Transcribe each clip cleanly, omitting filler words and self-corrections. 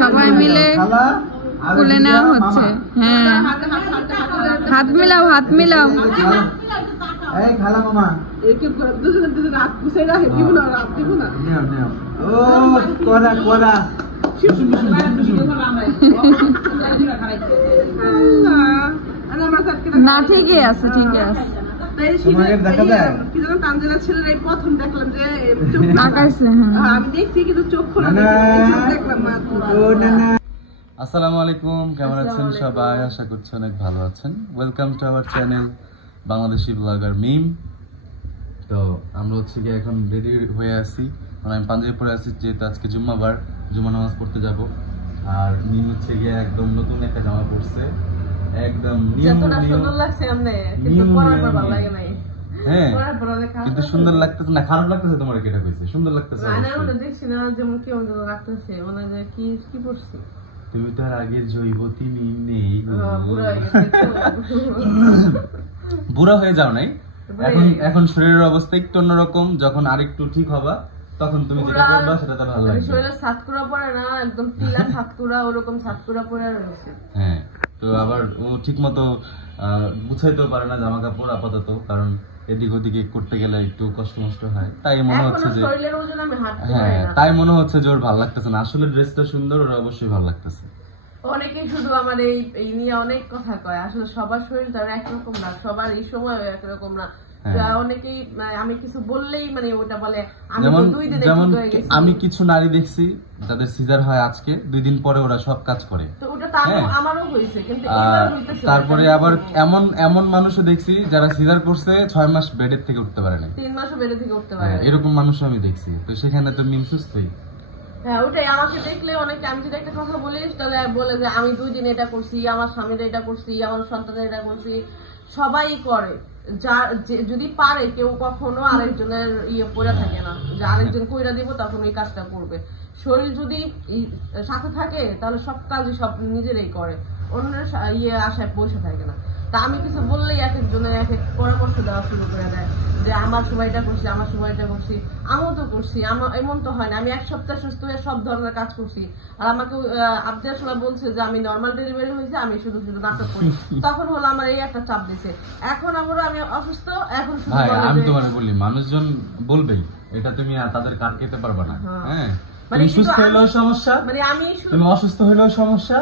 সবাই মিলে খুলে নেওয়া হচ্ছে। হ্যাঁ, হাত মিলাও, হাত মিলাও। এই খালা মামা না, ঠিকই আছে, ঠিকই আছে। আসসালামু আলাইকুম, কেমন আছেন সবাই? আশা করছি অনেক ভালো আছেন। Welcome to our channel Bangladeshi blogger Mim. তো আমরা হচ্ছে গিয়ে এখন রেডি হয়ে আছি, মানে আমি পাঞ্জাবি পরে আছি যেহেতু আজকে জুম্মাবার, জুম্মা নামাজ পড়তে যাব। আর মিম হচ্ছে গিয়ে একদম নতুন একটা জামা পরছে, একদম কিন্তু সুন্দর লাগতেছে না, খারাপ লাগতেছে? তোমার কেটা কইছে সুন্দর লাগতেছে? তুমি তো আর আগের জৈবতী মিম নেই, বুড়া হয়ে যাও নাই এখন। এখন শরীরের অবস্থা একটু অন্যরকম, যখন আরেকটু ঠিক হবা তখন তুমি যেটা করবা সেটা তো ভালো লাগবে। শরীরে সাতকুড়া পড়ে না, একদম টিলা সাতকুড়া, ওরকম সাতকুড়া পড়ে রয়েছে। হ্যাঁ, তো আবার ও ঠিকমতো গুছাইতেও পারে না জামা কাপড় আপাতত, কারণ এদিক ওদিকে করতে গেলে একটু কষ্ট হয়। তাই মনে হচ্ছে যে হ্যাঁ, তাই মনে হচ্ছে যে ওর ভালো লাগতেছে না। আসলে ড্রেসটা সুন্দর, ওর অবশ্যই ভালো লাগতেছে। অনেকেই শুধু আমার এই নিয়ে অনেক কথা কয়, আসলে সবার শরীর তার একরকম না, সবার এই সময় একরকম না। অনেকেই আমি কিছু বললেই মানে ওটা বলে আমি তো 2 দিনে ঠিক হয়ে গেছি। আমি কিছু নারী দেখছি যাদের সিজার হয় আজকে, 2 দিন পরে ওরা সব কাজ করে। তো ওটা তো আমারও হইছে, কিন্তু এবার হইতেছে। তারপরে আবার এমন মানুষও দেখছি যারা সিজার করছে 6 মাস বেডের থেকে উঠতে পারে না, 3 মাসও বেডের থেকে উঠতে পারে না, এরকম মানুষও আমি দেখছি। তো সেখানে তো মিম সুস্থই। হ্যাঁ, ওটাই আমাকে দেখলে অনেকে, আমি যদি একটা কথা বলিস তাহলে বলে যে আমি 2 দিন এটা করছি, আমার স্বামীর এটা করছি, আমার সন্তানের এটা করছি। সবাই করে, যদি পারে কেউ কখনো আরেকজনের পড়ে থাকে না, যে আরেকজন কইরা দিব তখন ওই কাজটা করবে। শরীর যদি সাথে থাকে তাহলে সব কাজ সব নিজেরাই করে, অন্যের আশায় বসে থাকে না। তা আমি কিছু বললেই এক একজনের এক এক পরামর্শ দেওয়া শুরু করে দেয়, যে আমার সময় এটা করছি, আমার সময় এটা করছি। আমিও তো করছি, আমার এমন তো হয় না। আমি 1 সপ্তাহ সুস্থ হয়ে সব ধরনের কাজ করছি, আর আমাকে আবদার সময় বলছে যে আমি নর্মাল ডেলিভারি হয়েছে, আমি শুধু নাটক করি। তখন হলো আমার এই একটা চাপ দিছে। এখন আমি অসুস্থ, এখন শুধু আমি তোমার বলি, মানুষজন বলবেই এটা, তুমি তাদের কাট খেতে পারবে না। হ্যাঁ, তুমি সুস্থ হলেও সমস্যা, তুমি অসুস্থ হলেও সমস্যা,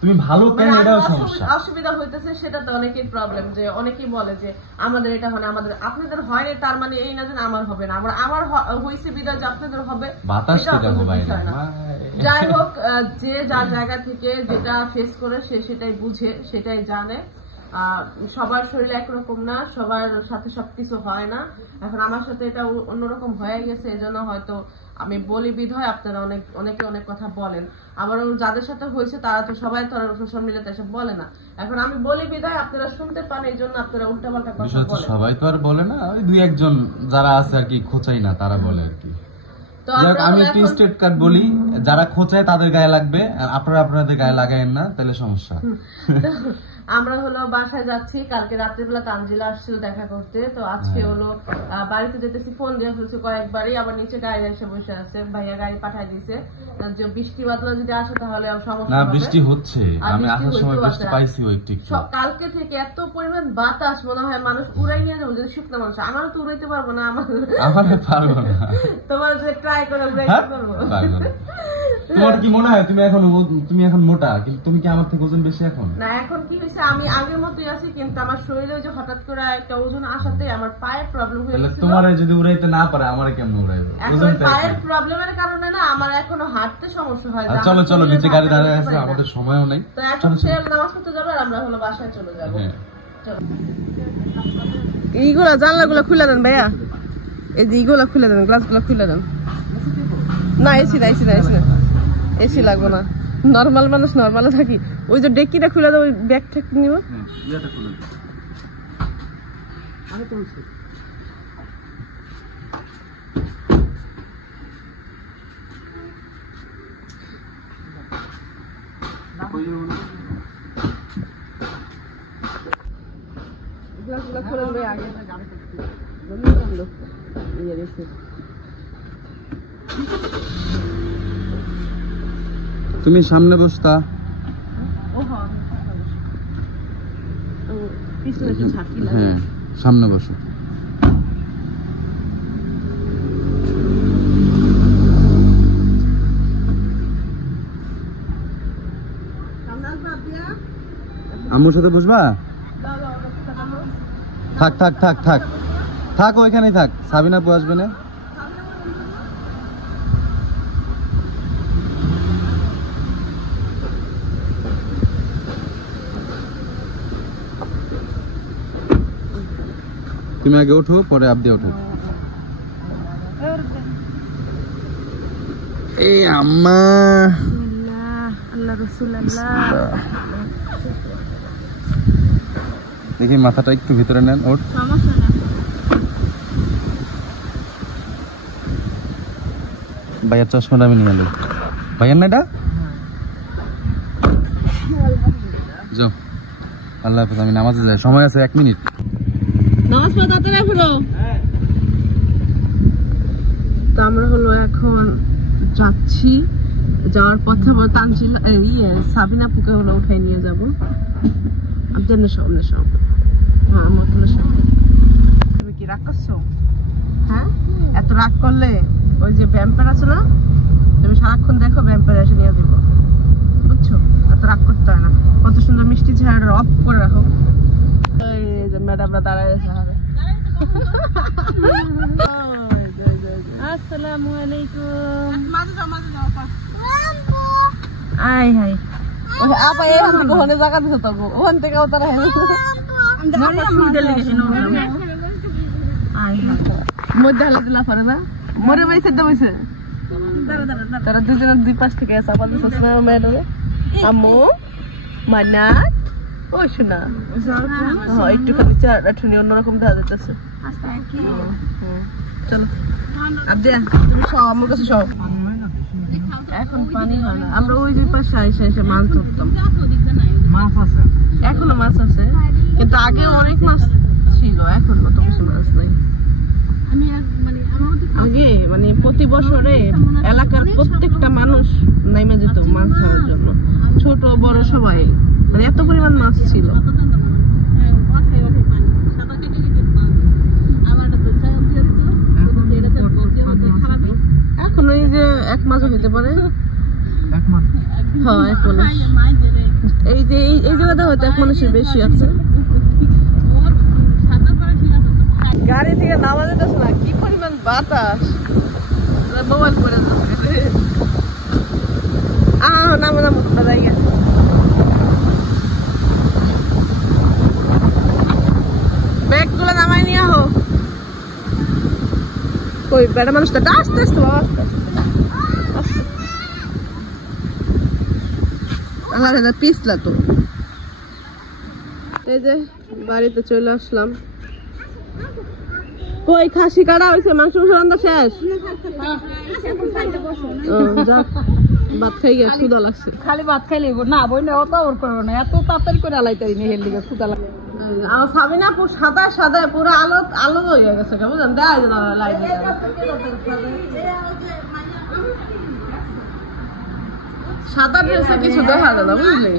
তুমি ভালো কেন এটাও সমস্যা। অসুবিধা হইতেছে সেটা তো অনেকের প্রবলেম, যে অনেকেই বলে যে আমাদের এটা হয় না, আমাদের আপনাদের হয় না, তার মানে এই না যে আমার হবে না, আমার হইছে বিধায় যে আপনাদের হবে। যাই হোক, যে যার জায়গা থেকে যেটা ফেস করে সে সেটাই বুঝে, সেটাই জানে। সবার শরীর একরকম না, সবার সাথে সবকিছু হয় না। এখন আমার সাথে এটা অন্যরকম হয়ে গেছে, এজন্য হয়তো আমি বলি বিধায় আপনারা অনেকে অনেক কথা বলেন। আবার যাদের সাথে হয়েছে তারা তো সবাই তো সোশ্যাল মিডিয়াতে এসে বলে না। এখন আমি বলি বিধায় আপনারা শুনতে পান, এই জন্য আপনারা উল্টাপাল্টা কথা বলেন। সবাই তো আর বলে না, ওই 2-1 যারা আছে আর কি, খোঁচাই না, তারা বলে আর কি। আমি একটু স্টেট কার্ড বলি, যারা খোঁচায় তাদের গায়ে লাগবে, আর আপনারা আপনাদের গায়ে লাগায়েন না, তাহলে সমস্যা। আমরা হলো বাসায় যাচ্ছি, কালকে রাত্রিবেলা তানজিলা আসছিল দেখা করতে, তো আজকে হলো বাড়িতে যেতেছি। ফোন দিয়ে ফেলছে কয়েকবারই, আবার নিচে গাড়ি এসে বসে আছে, ভাইয়া গাড়ি পাঠাই দিয়েছে। যে বৃষ্টি বাদলা যদি আসে তাহলে সমস্যা না, বৃষ্টি হচ্ছে, আমি আসার সময় বৃষ্টি পাইছি একটু। কালকে থেকে এত পরিমাণ বাতাস, মনে হয় মানুষ উড়াই নিয়ে যাবো, যদি শুকনো মানুষ। আমারও তো উড়াইতে পারবো না, আমার পারবো না, তোমার যে ট্রাই করে উড়াইতে পারবো। তোমার কি মনে হয় তুমি এখন মোটা, কিন্তু তুমি কি আমার থেকে ওজন বেশি এখন? না, এখন কি হয়েছে, আমি আগের মতোই আছি, কিন্তু আমার শরীরে যে হঠাৎ করে একটা ওজন আসাতে আমার পায়ের প্রবলেম হয়ে গেছে। তোমারে যদি উড়াইতে না পারে আমারে কেমনে উড়াইবে? এখন পায়ের প্রবলেমের কারণে না আমার এখনো হাঁটতে সমস্যা হয়। চলো নিচে গাড়ি দাঁড়ায় আছে, আমাদের সময়ও নাই। তো এখন সে নামাজ পড়তে যাবে আর আমরা হলো বাসায় চলে যাব। এইগুলা জানলাগুলো খুলে দেন ভাইয়া, এই যে এইগুলা খুলে দেন, গ্লাসগুলো খুলে দেন। না, এসি এসি লাগবে না, নর্মাল মানুষ নর্মালে থাকি। ওই যে ডেকিটা খুলে দাও, ওই ব্যাগ ঠেক নিব। তো তুমি সামনে বসতা। হ্যাঁ সামনে বসো। আম্মুর সাথে বসবা? থাক থাক থাক থাক থাক ওইখানেই থাক, সাবিনা আপু আসবে না। তুমি আগে ওঠো, পরে আব্দি ওঠো। এই আম্মা আল্লাহ রাসূলুল্লাহ। দেখি মাথাটা একটু ভিতরে নেন। ওঠ। ভাইয়ার চশমাটা আমি নিয়ে এলো। ভাইয়ার না এটা? যাও, আল্লাহ হাফেজ। আমি নামাজে যাই, সময় আছে 1 মিনিট। নামাজ পড়তে রাখো। তো আমরা হলো এখন যাচ্ছি, যাওয়ার পথে তানজিল সাবিনা আপুকে হলো উঠাই নিয়ে যাবো। আপনার সামনে হ্যাঁ আমার সামনে। তুমি কি রাগ করছো? হ্যাঁ, এত রাগ করলে ওই যে ভ্যাম্পায়ার আছে না, তুমি সারাক্ষণ দেখো ভ্যাম্পায়ার এসে নিয়ে দিব, বুঝছো? এত রাগ করতে হয় না। কত সুন্দর মিষ্টি চেহারা অফ করে রাখো। এই যে ম্যাডামরা দাঁড়ায় আছে। আসসালামু আলাইকুম। আই হাই আপা এখান থেকে ওখানে জায়গা দিছে তো, ওখান থেকে তারা মধ্যে হালা দিলা পারে না, মরে বাইছে বইছে। তারা দুজনের দুই পাশ থেকে চাপা দিচ্ছে ম্যাডামে। আম্মু মান্নাত ওই শোনা একটুখানি চাটুনি অন্যরকম দেখা যাচ্ছে। চলো আবদিয়া তুমি সব আমার কাছে সব। এখন পানি হয় না, আমরা ওই দুই পাশে এসে মাছ ধরতাম। এখনো মাছ আছে, কিন্তু আগে অনেক মাছ ছিল, এখন অত বেশি মাছ নাই। আগে মানে প্রতি বছরে এলাকার প্রত্যেকটা মানুষ নেমে যেত মাছ ধরার জন্য, ছোট বড় সবাই। মানে এত পরিমাণ মাছ ছিল। এখন ওই যে 1 মাছও হইতে পারে। হ্যাঁ 1 মাস। এই যে এই জায়গাটা হয়তো 1 মানুষের বেশি আছে। গাড়ি থেকে নামা যেতেছে না, কি পরিমাণ বাতাস। মোবাইল করে নামো নামো তোমরা জায়গা। ব্যাগ গুলো নামাই নিয়ে আহো। কই বেড়া মানুষটা আস্তে আস্তে বাবা, আস্তে আস্তে পিছলা তো। এই যে বাড়িতে চলে আসলাম। কই খাসি কাটা হয়েছে, মাংস রান্না শেষ? ভাত খাই গিয়ে ক্ষুদা লাগছে। খালি ভাত খাইলে না বই না, অত ওর করবো না, এত তাড়াতাড়ি করে আলাইতারি নেই হেল দিকে ক্ষুদা লাগে। আমার সাবিনা সাদা সাদা পুরো আলো আলো হয়ে গেছে, বুঝলেন? দেয় না লাইট সাদা ড্রেসে কিছু দেখা গেল, বুঝলি?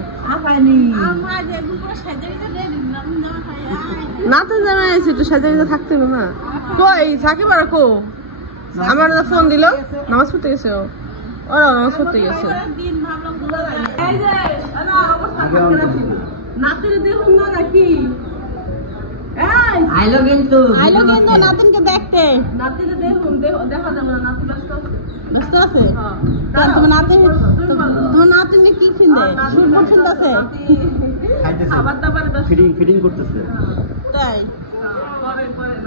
না তো জানাই আছে, একটু সাজা গেছে থাকতে হবে না। কই থাকে পারো কো? আমার ফোন দিল, নামাজ পড়তে গেছে। ওরা নামাজ পড়তে গেছে। আইলো কিন্তু নাতিনকে দেখতে। নাতিকে দেখুন, দেখা যাবে না। নাতি ব্যস্ত আছে? তোমার নাতিন কি কিনবে? সুর পছন্দ আছে? খাবার দাবার ফিডিং করতেছে। তাই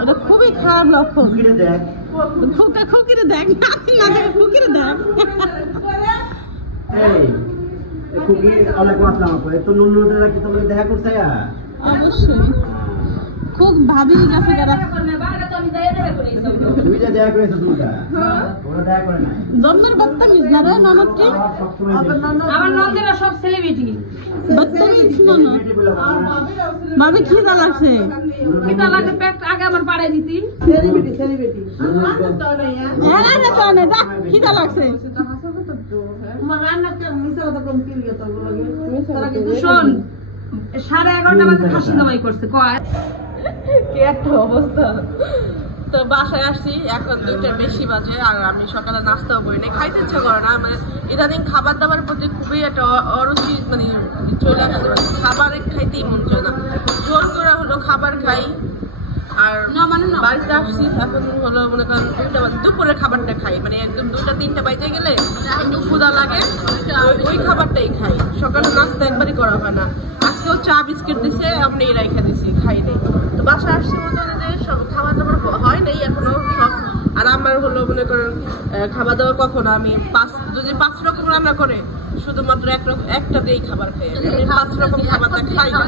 এটা খুবই খারাপ লক্ষণ। দেখ খুকিরে দেখ, নাতিন না দেখে খুকিরে দেখ। এই খুকি আলাইকুম আসসালাম আপু, তো নুননুরা কি তোমরা দেখা করতে আয়া? অবশ্যই খুব ভাবি গেছে যারা। তুমি যা দেখা করেছো তোমরা, ওরা দেখা করে না। জন্মের বদতমিজ না রে ননদটি। আমার নন্দেরা সব সেলিব্রিটি। বদতমিজ ননদ। ভাবি খিদা লাগছে। খিদা লাগছে, পেট আগে আমার পাড়ায় দিতি। হ্যাঁ না তো না, খিদা লাগছে। শোন 11:30 বাজে খাসি জবাই করছে কয় কি একটা অবস্থা। তো বাসায় আসছি এখন 2টার বেশি বাজে, আর আমি সকালে নাস্তাও করি না, খাইতে ইচ্ছা করে না। মানে ইদানিং খাবার দাবার প্রতি খুবই একটা অরুচি মানে চলে আসছে, খাবার খাইতেই মন চায় না, জোর করে হলো খাবার খাই। আর বাড়িতে আসছি এখন হলো মনে করেন 2টা বাজে, দুপুরের খাবারটা খাই, মানে একদম 2টা-3টা বাজে গেলে একটু ক্ষুধা লাগে, ওই খাবারটাই খাই। সকালে নাস্তা একবারই করা হয় না। আজকেও চা বিস্কিট দিছে, আপনি রেখে দিছি, খাই নেই। তো বাসায় আসছি মতো যে সব খাবার দাবার হয় নাই এখনো সব। আর আমার হলো মনে করেন খাবার দাবার কখনো আমি যদি 5 রকম রান্না করে শুধুমাত্র একটা দিয়েই খাবার খাই, আমি 5 রকম খাবারটা খাই না।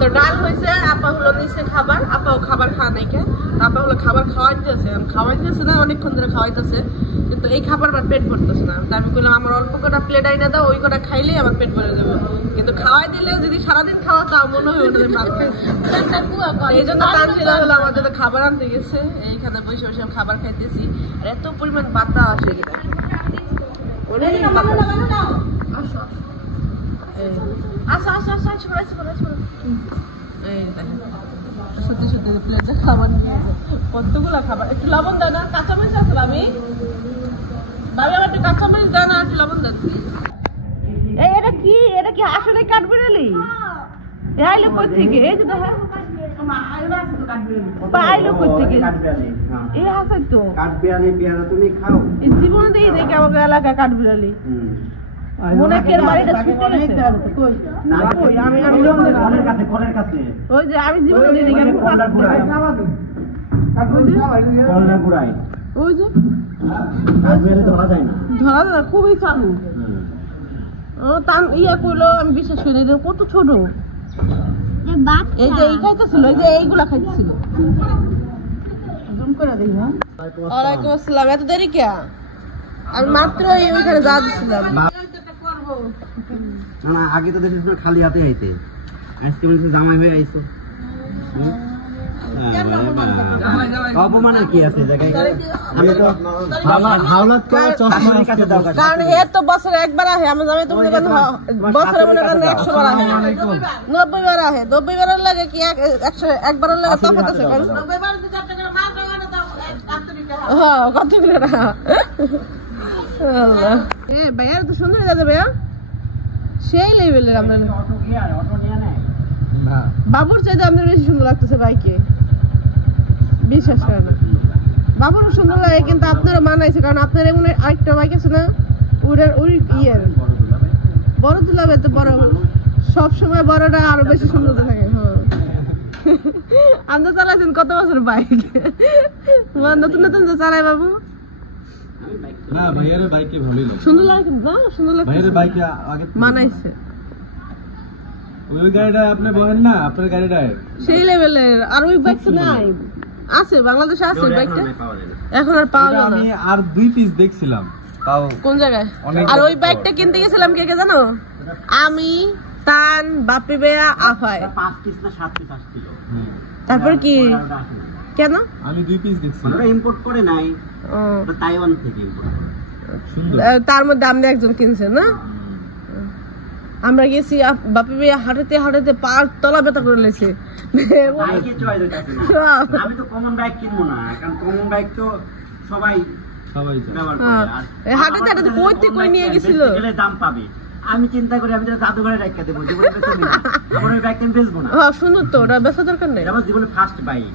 তো ডাল হয়েছে, আপা হলো নিচে খাবার, আপাও খাবার খাওয়া নাই কে, আপা হলো খাবার খাওয়াইতেছে না, অনেকক্ষণ ধরে খাওয়াইতেছে, কিন্তু এই খাবার আমার পেট ভরতেছে না। আমি বললাম আমার অল্প কটা প্লেট আইনা দাও, ওই কটা খাইলেই আমার পেট ভরে যাবে, কিন্তু খাওয়াই দিলে যদি সারাদিন খাওয়া তাও মনে হয় ওটা ভাত খাইছে। এই জন্য তানজিলা হলো আমার জন্য খাবার আনতে গেছে, এইখানে বসে বসে খাবার খাইতেছি। আর এত পরিমাণ বাতাস আসে কিনা, সত্যি সত্যি প্লেটে খাবার কতগুলো খাবার। একটু লবণ দেয় না, কাঁচামরিচ আছে ভাবি, আমার একটু কাঁচামরিচ দেয় না, একটু লবণ দেন। এটা কি আসলে কাঠবিড়ালি? আইলো কই থেকে? এই যে দেখো পাইলো কই থেকে? এই আছে তো কাঠবিড়ালি পেয়ারা তুমি খাও? এই জীবনে দেখি দেখি আমাদের এলাকায় কাঠবিড়ালি। মনে কের বাড়িটা ছুটে গেছে কই? না কই আমি কোলের কাছে ওই যে আমি জীবনে দেখি আমি কোলটা ঘুরাই ওই যে কাঠবিড়ালি ধরা যায় না, খুবই চালু। ইয়া করলো আমি বিশ্বাস করি না, কত ছোট। এই যে এই খাইতেছিল, এই যে এইগুলা খাইতেছিল। ওয়ালাইকুম আসসালাম। এত দেরি কে? আমি মাত্র ওইখানে যা দিছিলাম। না আগে তো দেখি খালি হাতে আইতে, আজকে বলছে জামাই হয়ে আইছো। অপমানের কি আছে জায়গায়? আমি তো হাওলাত করে চশমা কাছে দাও, কারণ এত বছরে একবার আহে, আমি জামাই তো মনে করেন বছরে মনে করেন 100 বার আহে, 90 বার আহে। 90 বারের লাগে কি 100 একবারের লাগে তফাৎ আছে? 90 বার যদি একটা করে মাছ দাও না দাও হ্যাঁ কতগুলো না। আল্লাহ এ ভাইয়া তো সুন্দর দাদা ভাইয়া, সেই লেভেলের। আমরা বাবুর চাইতে আমাদের বেশি সুন্দর লাগতেছে বাইকে, বিশ্বাস করে না। বাবুরও সুন্দর লাগে, কিন্তু আপনারা মানাইছে, কারণ আপনার এমন আরেকটা বাইক আছে না, ওই ইয়ের বড় তুলাবে তো বড়, সবসময় বড়টা আরো বেশি সুন্দর থাকে। হ্যাঁ আপনি চালাইছেন কত বছর বাইক? নতুন নতুন যে চালায় বাবু। না ভাইয়ার বাইকে ভালোই লাগে, সুন্দর লাগে না? সুন্দর লাগে, ভাইয়ার বাইকে আগে মানাইছে। ওই গাড়িটা আপনি বলেন না, আপনার গাড়িটায় সেই লেভেলের। আর ওই বাইক তো নাই, আছে বাংলাদেশে আছে বাইকটা, এখন আর পাওয়া যায় না। আমি আর 2 পিস দেখছিলাম তাও কোন জায়গায়? আর ওই বাইকটা কিনতে গেছিলাম কে কে জানো? আমি, তান, বাপি ভাইয়া, আফায়। 5 পিস না 7 পিস আসছিল। তারপর কি কেন? আমি 2 পিস দেখছিলাম। ওটা ইম্পোর্ট করে নাই, ওটা তাইওয়ান থেকে ইম্পোর্ট করে। সুন্দর। তার মধ্যে আপনি একজন কিনছেন না? আমরা গেছি বাপি ভাইয়া হাঁটাতে হাঁটাতে পার তলা ব্যথা করে লেছে। আমি তো কমন বাইক কিনবো না, কারণ কমন বাইক তো সবাই ব্যবহার করে। হাঁটাতে হাঁটাতে কইতে কই নিয়ে গেছিল, দাম পাবে। আমি চিন্তা করি আমি জাদুঘরে রাখতে দেবো, জীবনে বেচবো না, আমার ওই বাইক আমি বেচবো না। হ্যাঁ সুন্দর তো, ওটা বেচা দরকার নেই, আমার জীবনে ফার্স্ট বাইক।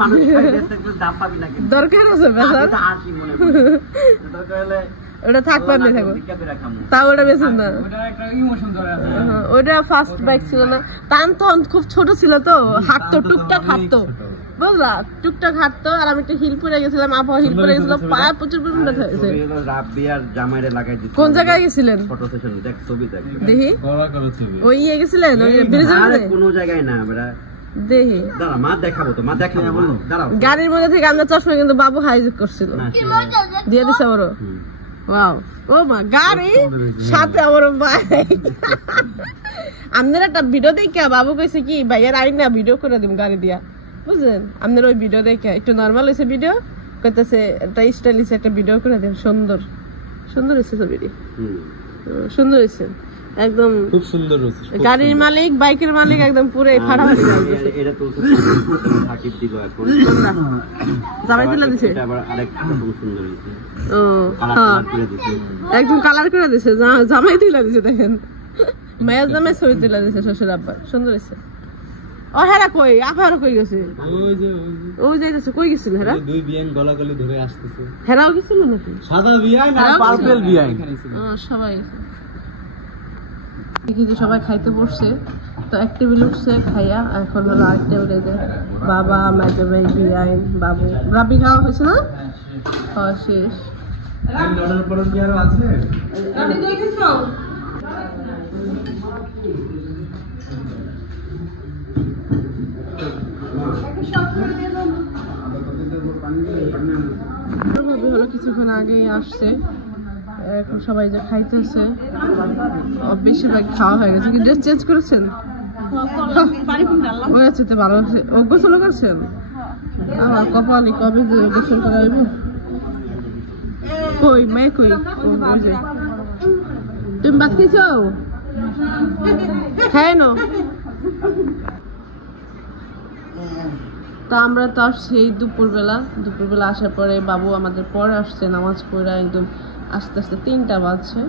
মানুষ দাম পাবি না, কিন্তু দরকার আছে বেচা, হাসি মনে দরকার হলে ওটা থাকবে আপনি থাকবে, তাও ওটা বেশি না। ওটা ফার্স্ট বাইক ছিল না, তান তখন খুব ছোট ছিল তো, হাঁটতো টুকটাক হাঁটতো, বুঝলা, টুকটাক হাঁটতো। আর আমি একটা হিল পরে গেছিলাম, আবহাওয়া হিল পরে গেছিলাম, পায়ে প্রচুর পরিমাণ ব্যথা হয়েছে। কোন জায়গায় গেছিলেন দেখি? ওই ইয়ে গেছিলেন ওই ব্রিজের মধ্যে? কোনো জায়গায় না দেখি, দাঁড়া মা দেখাবো তো, মা দেখাবো, দাঁড়াও। গাড়ির মধ্যে থেকে আমরা চশমা কিন্তু বাবু হাইজেক করছিল, দিয়ে দিছে আমারও। ওয়াও, ও মা, গাড়ি সাথে আমার বাইক। আপনার একটা ভিডিও দেখে বাবু কইছে কি ভাইয়ার আইন না ভিডিও করে দিম গাড়ি দিয়া, বুঝলেন? আপনার ওই ভিডিও দেখে একটু নর্মাল হয়েছে ভিডিও, কইতেছে একটা স্টাইলিশ একটা ভিডিও করে দেন, সুন্দর সুন্দর হয়েছে ছবিটি, সুন্দর হয়েছে একদম, খুব সুন্দর হয়েছে। গাড়ির মালিক বাইকের মালিক একদম পুরো ফাটাফাটি লাগতেছে। এটা তো থাকির দিল এখন জামাই তুলে দিছে, এটা আবার আরেকটা খুব সুন্দর হয়েছে। ও কালার হ্যাঁ করে দিছে, একদম কালার করে দিছে, জামাই তুলে দিছে। দেখেন মায়ের জামাই ছবি তুলে দিছে শ্বশুর আব্বার, সুন্দর হয়েছে। ও হেরা কই আবার কই গেছে, ওই যাইতেছে, কই গেছিল হেরা? দুই বিয়ান গলাগলি ধরে আসতেছে। হেরাও গেছিল নাকি? সাদা বিয়ান আর হেরাও পার্পল গেছিল? বিয়ান। সবাই দেখি যে সবাই খাইতে বসছে, তো এক টেবিল উঠছে খাইয়া, এখন হলো আরেক টেবিলে যে বাবা, মেজো ভাই, বিয়াইন, বাবু, রাবি খাওয়া হয়েছে না? খাওয়া শেষ। অর্ডার করার কি আরো আছে? ভাবি হলো কিছুক্ষণ আগে আসছে, এখন সবাই যে খাইতেছে, বেশিরভাগ খাওয়া হয়ে গেছে। কি ড্রেস চেঞ্জ করেছেন? ওই আছে তো ভালো আছে। ও গোসল করছেন? আমার কপালি কবে যে গোসল করা হইব? কই মেয়ে কই? ও, ওই যে। তুমি ভাত খেয়েছো? খাই না। তা আমরা তো আসছি দুপুরবেলা আসার পরে বাবু আমাদের পরে আসছে, নামাজ পড়ে একদম আস্তে আস্তে 3টা বাজছে।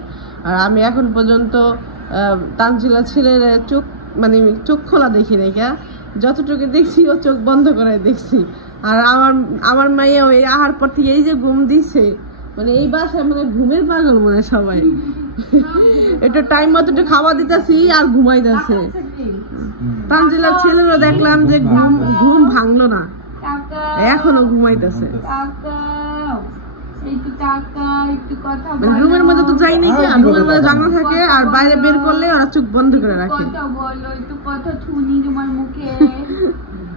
আর আমি এখন পর্যন্ত তানজিলা ছেলের চোখ মানে চোখ খোলা দেখি নাই, যতটুকু দেখছি ও চোখ বন্ধ করে দেখছি। আর আমার মাইয়া ওই আহার পর থেকে এই যে ঘুম দিছে, মানে এই বাসায় মানে ঘুমের পাগল মনে সবাই। একটু টাইম মতো একটু খাওয়া দিতেছি আর ঘুমাইতেছে। তানজিলার ছেলেরও দেখলাম যে ঘুম ভাঙলো না, এখনো ঘুমাইতেছে। রুমের মধ্যে তো যাই নাকি, রুমের মধ্যে জানালা থাকে আর বাইরে বের করলে ওরা চোখ বন্ধ করে রাখে।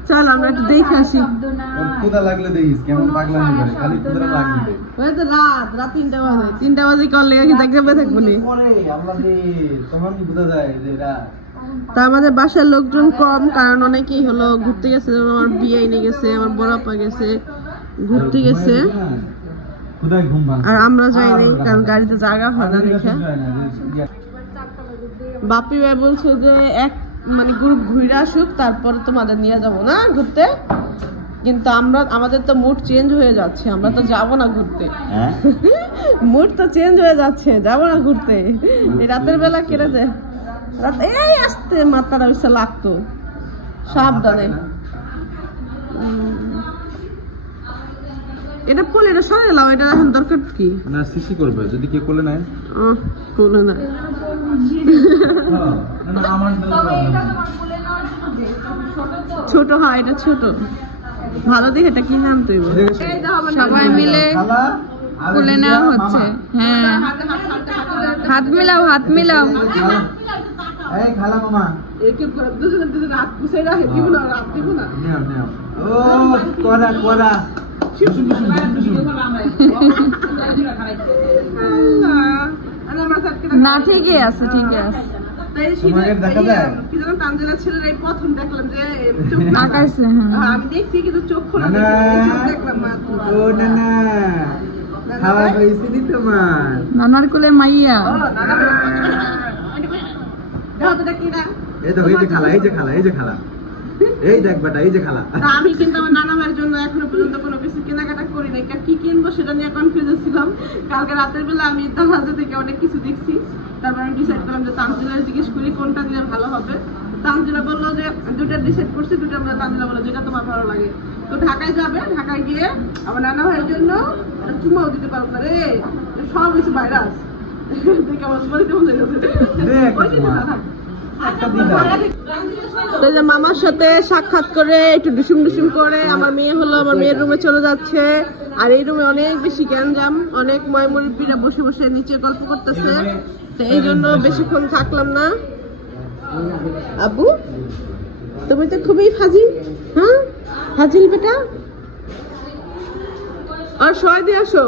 চল আমরা একটু দেখে আসি। ক্ষুধা লাগলে দেখিস কেমন পাগলামি করে, খালি ক্ষুধা লাগবে। ওই তো রাত 3টা বাজে করলে দেখতে থাকবো নি। তখন বোঝা যায় যে রাত। তা আমাদের বাসার লোকজন কম, কারণ অনেকেই হলো ঘুরতে গেছে, যেমন আমার বিয়ে নিয়ে গেছে, আমার বড় আপা গেছে ঘুরতে গেছে, আর আমরা যাইনি কারণ গাড়িতে জায়গা হয় না দেখে। বাপি ভাই বলছে যে মানে গ্রুপ ঘুরে আসুক, তারপর তোমাদের নিয়ে যাবো না ঘুরতে, কিন্তু আমাদের তো মুড চেঞ্জ হয়ে যাচ্ছে, আমরা তো যাবো না ঘুরতে। মুড তো চেঞ্জ হয়ে যাচ্ছে, যাবো না ঘুরতে। এই রাতের বেলা কেটে যায়, এই আসতে মাথাটা বেশি লাগতো, সাবধানে। এটা কোলে, এটা সরে লাও, এটা এখন দরকার কি না? সিসি করবে যদি কে কোলে নেয়। কোলে না, ছোট হয়, এটা ছোট ভালো দেখে। এটা কি নাম তুই? সবাই মিলে কোলে নেওয়া হচ্ছে। হ্যাঁ, হাত মিলাও, হাত মিলাও। এই খালা মামা, ও কোরা কোরা না, ঠিকই আছে, ঠিকই আছে। আকাশে আমি দেখছি কিন্তু চোখ খোলা নানার কোলে মাইয়া। আমি কিন্তু আমার নানা ভাইয়ের জন্য এখনো পর্যন্ত কোনো কিছু কেনাকাটা করি নাই, কি কিনবো সেটা নিয়ে কনফিউজ ছিলাম। কালকে রাতের বেলা আমি দারাজা থেকে অনেক কিছু দেখছি, তারপর আমি ডিসাইড করলাম যে তানজিলা জিজ্ঞেস করি কোনটা দিলে ভালো হবে। তানজিলা বললো যে দুটা ডিসাইড করছি, দুটা আমরা তানজিলা বললো যেটা তোমার ভালো লাগে। তো ঢাকায় যাবে, ঢাকায় গিয়ে আমার নানা ভাইয়ের জন্য চুমাও দিতে পারবো না রে, সব কিছু ভাইরাস দেখে আমার বলতে মনে হয়েছে। মামার সাথে সাক্ষাৎ করে একটু ডুসুম করে আমার মেয়ে হলো আমার মেয়ের রুমে চলে যাচ্ছে। আর এই রুমে অনেক বেশি গ্যাঞ্জাম, অনেক ময়মুরব্বীরা বসে বসে নিচে গল্প করতেছে, তো এই জন্য বেশিক্ষণ থাকলাম না। আব্বু তুমি তো খুবই ফাজিল, হ্যাঁ ফাজিল বেটা। আর সয় দিয়ে আসো।